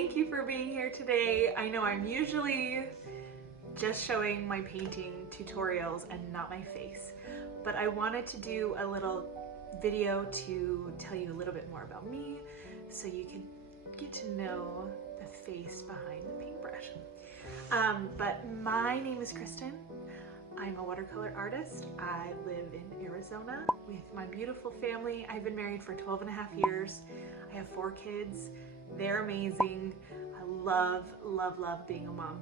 Thank you for being here today. I know I'm usually just showing my painting tutorials and not my face, but I wanted to do a little video to tell you a little bit more about me so you can get to know the face behind the paintbrush. But my name is Kristen. I'm a watercolor artist. I live in Arizona with my beautiful family. I've been married for 12 and a half years. I have 4 kids. They're amazing. I love, love, love being a mom.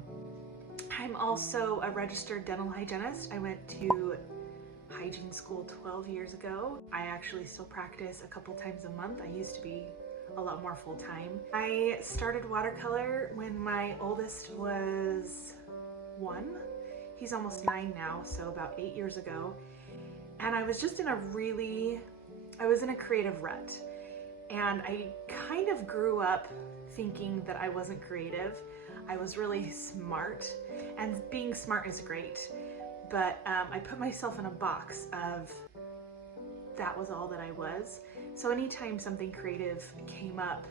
I'm also a registered dental hygienist. I went to hygiene school 12 years ago. I actually still practice a couple times a month. I used to be a lot more full-time. I started watercolor when my oldest was 1. He's almost 9 now, so about 8 years ago. And I was just in a creative rut. And I kind of grew up thinking that I wasn't creative. I was really smart, and being smart is great. But I put myself in a box of that was all that I was. So anytime something creative came up,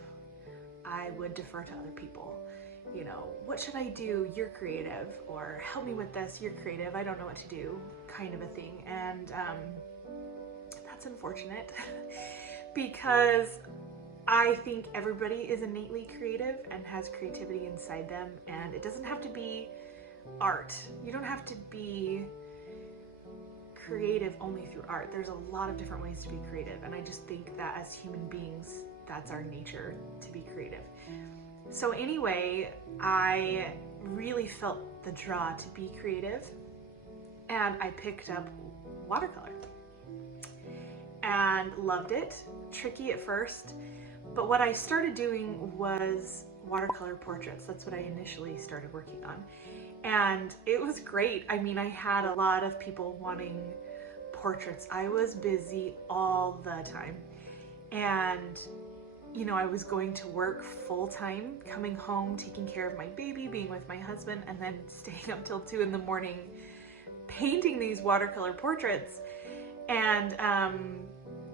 I would defer to other people. You know, what should I do? You're creative. Or help me with this, you're creative. I don't know what to do, kind of a thing. And that's unfortunate because I think everybody is innately creative and has creativity inside them, and it doesn't have to be art. You don't have to be creative only through art. There's a lot of different ways to be creative, and I just think that as human beings, that's our nature, to be creative. So anyway, I really felt the draw to be creative, and I picked up watercolor and loved it. Tricky at first, but what I started doing was watercolor portraits. That's what I initially started working on, and it was great. I mean, I had a lot of people wanting portraits. I was busy all the time, and you know, I was going to work full-time, coming home, taking care of my baby, being with my husband, and then staying up till 2 in the morning painting these watercolor portraits. And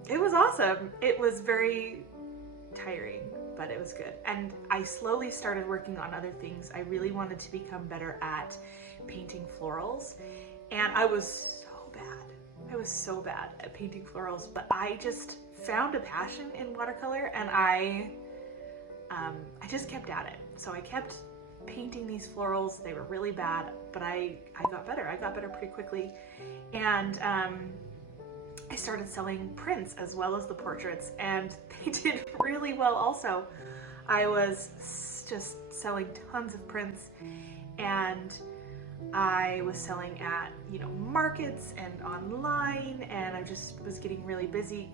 it was awesome. It was very tiring, but it was good. And I slowly started working on other things. I really wanted to become better at painting florals, and I was so bad at painting florals, but I just found a passion in watercolor, and I just kept at it. So I kept painting these florals. They were really bad, but I got better. I got better pretty quickly, and I started selling prints as well as the portraits, and they did really well also. I was just selling tons of prints, and I was selling at, you know, markets and online, and I just was getting really busy,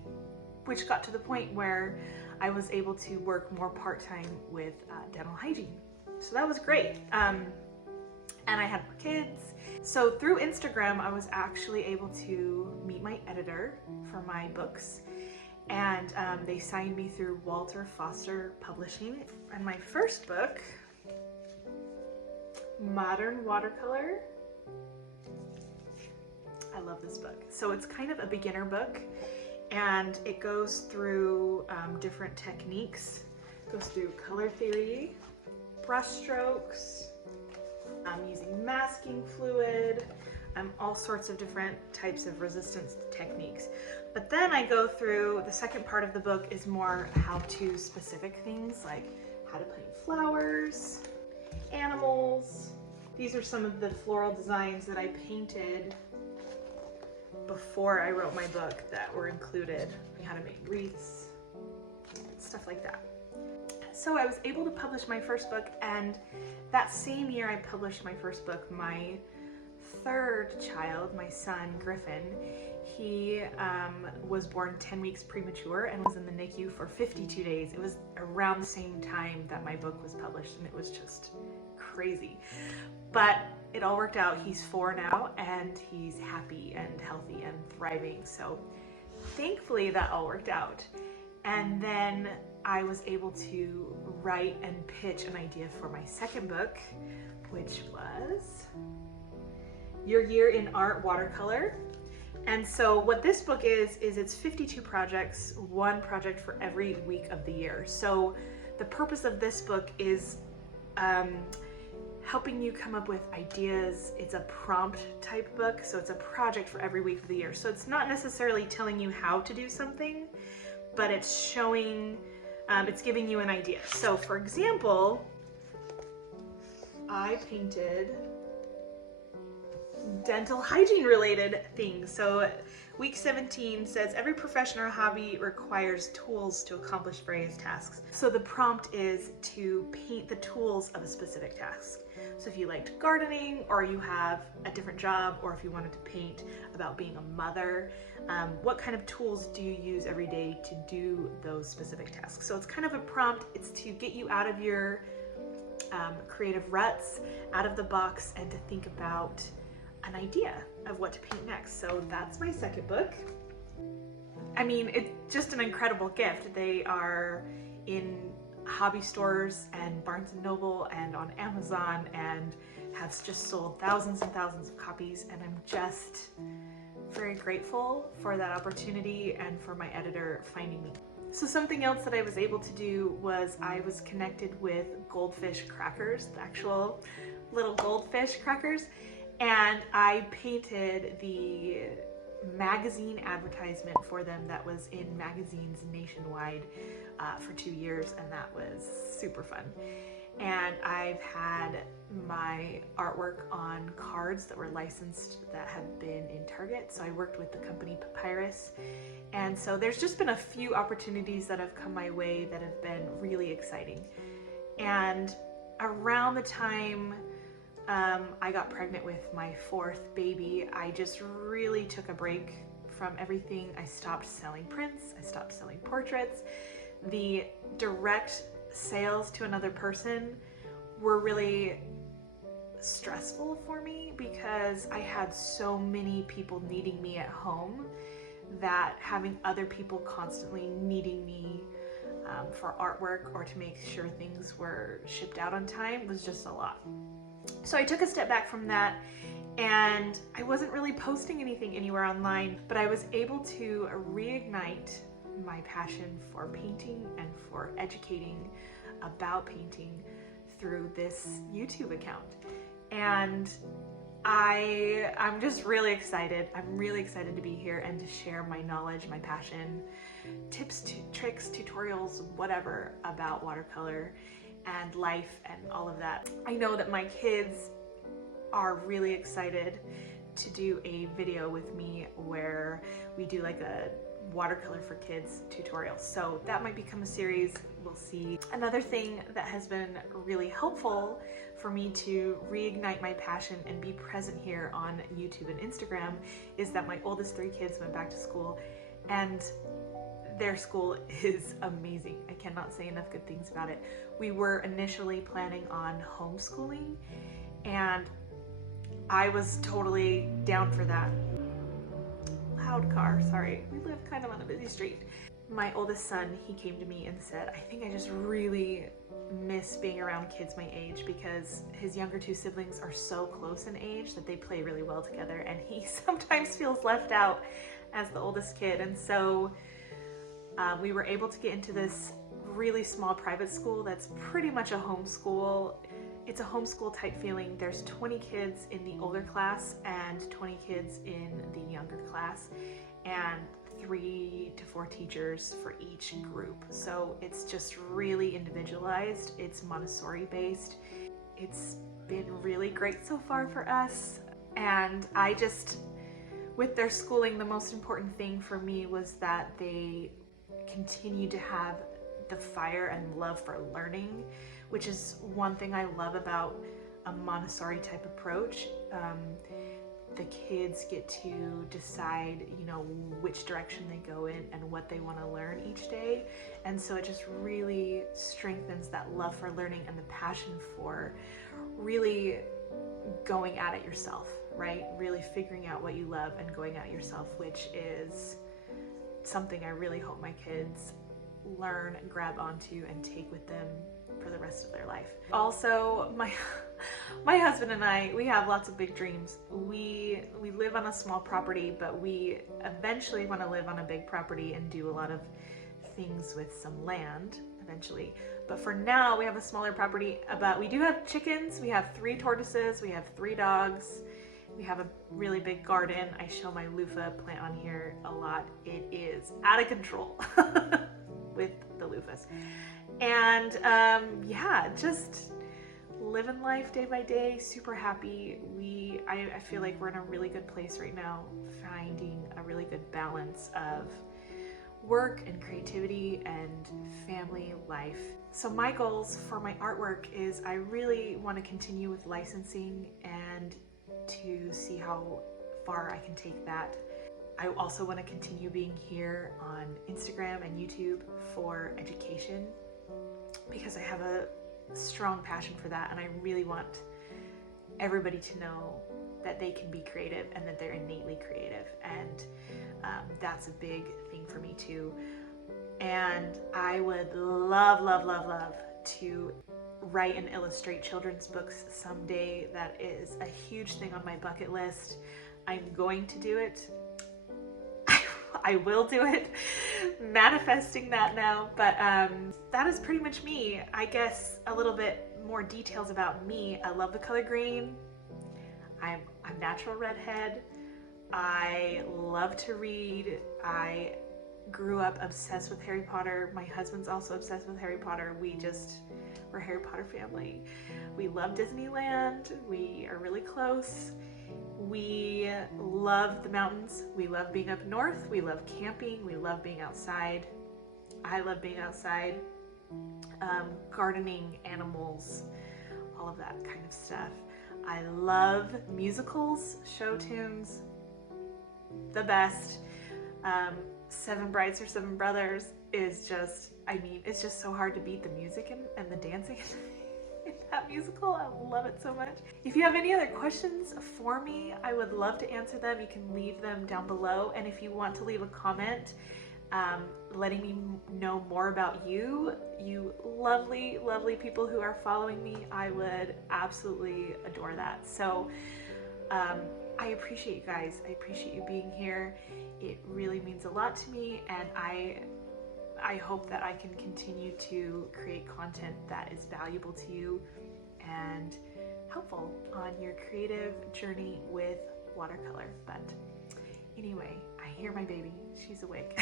which got to the point where I was able to work more part-time with dental hygiene. So that was great. And I had more kids. So through Instagram, I was actually able to meet my editor for my books, and they signed me through Walter Foster Publishing. And my first book, Modern Watercolor. I love this book. So it's kind of a beginner book, and it goes through different techniques. It goes through color theory, brush strokes, using masking fluid, all sorts of different types of resistance techniques. But then I go through, the second part of the book is more how-to specific things, like how to paint flowers, animals. These are some of the floral designs that I painted before I wrote my book that were included. How to make wreaths, stuff like that. So I was able to publish my first book, and that same year I published my first book. My third child, my son Griffin, he was born 10 weeks premature and was in the NICU for 52 days. It was around the same time that my book was published, and it was just crazy. But it all worked out. He's 4 now, and he's happy and healthy and thriving. So thankfully that all worked out. And then I was able to write and pitch an idea for my second book, which was Your Year in Art Watercolor. And so what this book is it's 52 projects, 1 project for every week of the year. So the purpose of this book is helping you come up with ideas. It's a prompt type book, so it's a project for every week of the year. So it's not necessarily telling you how to do something, but it's showing, it's giving you an idea. So for example, I painted dental hygiene related things. So week 17 says every profession or hobby requires tools to accomplish various tasks. So the prompt is to paint the tools of a specific task. So if you liked gardening, or you have a different job, or if you wanted to paint about being a mother, what kind of tools do you use every day to do those specific tasks? So it's kind of a prompt. It's to get you out of your creative ruts, out of the box, and to think about an idea of what to paint next. So that's my second book. I mean, it's just an incredible gift. They are in hobby stores and Barnes & Noble and on Amazon, and have just sold thousands and thousands of copies, and I'm just very grateful for that opportunity and for my editor finding me. So something else that I was able to do was I was connected with goldfish crackers, the actual little goldfish crackers, and I painted the magazine advertisement for them that was in magazines nationwide for 2 years, and that was super fun. And I've had my artwork on cards that were licensed that have been in Target. So I worked with the company Papyrus. And so there's just been a few opportunities that have come my way that have been really exciting. And around the time I got pregnant with my fourth baby, I just really took a break from everything. I stopped selling prints, I stopped selling portraits. The direct sales to another person were really stressful for me because I had so many people needing me at home that having other people constantly needing me for artwork or to make sure things were shipped out on time was just a lot. So I took a step back from that, and I wasn't really posting anything anywhere online, but I was able to reignite my passion for painting and for educating about painting through this YouTube account. And I'm just really excited. I'm really excited to be here and to share my knowledge, my passion, tips, tricks, tutorials, whatever about watercolor and life and all of that. I know that my kids are really excited to do a video with me where we do like a watercolor for kids tutorial. So that might become a series, we'll see. Another thing that has been really helpful for me to reignite my passion and be present here on YouTube and Instagram is that my oldest 3 kids went back to school, and their school is amazing. I cannot say enough good things about it. We were initially planning on homeschooling, and I was totally down for that. Loud car, sorry. We live kind of on a busy street. My oldest son, he came to me and said, I think I just really miss being around kids my age, because his younger 2 siblings are so close in age that they play really well together, and he sometimes feels left out as the oldest kid. And so we were able to get into this really small private school that's pretty much a homeschool. It's a homeschool type feeling. There's 20 kids in the older class and 20 kids in the younger class, and 3 to 4 teachers for each group. So it's just really individualized. It's Montessori based. It's been really great so far for us. And I just, with their schooling, the most important thing for me was that they continue to have the fire and love for learning, which is one thing I love about a Montessori type approach. The kids get to decide, you know, which direction they go in and what they want to learn each day. And so it just really strengthens that love for learning and the passion for really going at it yourself, right? Really figuring out what you love and going at it yourself, which is something I really hope my kids learn, grab onto, and take with them for the rest of their life. Also, my husband and I, we have lots of big dreams. We live on a small property, but we eventually want to live on a big property and do a lot of things with some land eventually. But for now, we have a smaller property, but we do have chickens, we have 3 tortoises, we have 3 dogs, we have a really big garden. I show my loofah plant on here a lot. It is out of control with the loofahs. And yeah, just living life day by day, super happy. I feel like we're in a really good place right now, finding a really good balance of work and creativity and family life. So my goals for my artwork is I really want to continue with licensing and to see how far I can take that. I also want to continue being here on Instagram and YouTube for education because I have a strong passion for that, and I really want everybody to know that they can be creative and that they're innately creative, and that's a big thing for me too. And I would love, love, love, love to write and illustrate children's books someday. That is a huge thing on my bucket list. I'm going to do it. I will do it. Manifesting that now. But that is pretty much me. I guess a little bit more details about me. I love the color green. I'm natural redhead. I love to read. I grew up obsessed with Harry Potter. My husband's also obsessed with Harry Potter. We're a Harry Potter family. We love Disneyland. We are really close. We love the mountains. We love being up north. We love camping. We love being outside. I love being outside. Gardening, animals, all of that kind of stuff. I love musicals, show tunes, the best. Seven Brides for Seven Brothers is just, I mean, it's just so hard to beat the music and the dancing in that musical. I love it so much. If you have any other questions for me, I would love to answer them. You can leave them down below. And if you want to leave a comment letting me know more about you lovely, lovely people who are following me, I would absolutely adore that. So I appreciate you guys. I appreciate you being here. It really means a lot to me, and I hope that I can continue to create content that is valuable to you and helpful on your creative journey with watercolor. But anyway, I hear my baby. She's awake.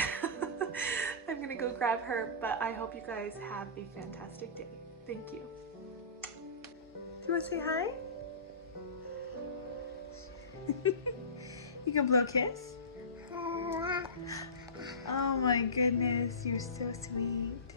I'm gonna go grab her, but I hope you guys have a fantastic day. Thank you. Do you want to say hi? You can blow a kiss? Oh my goodness, you're so sweet.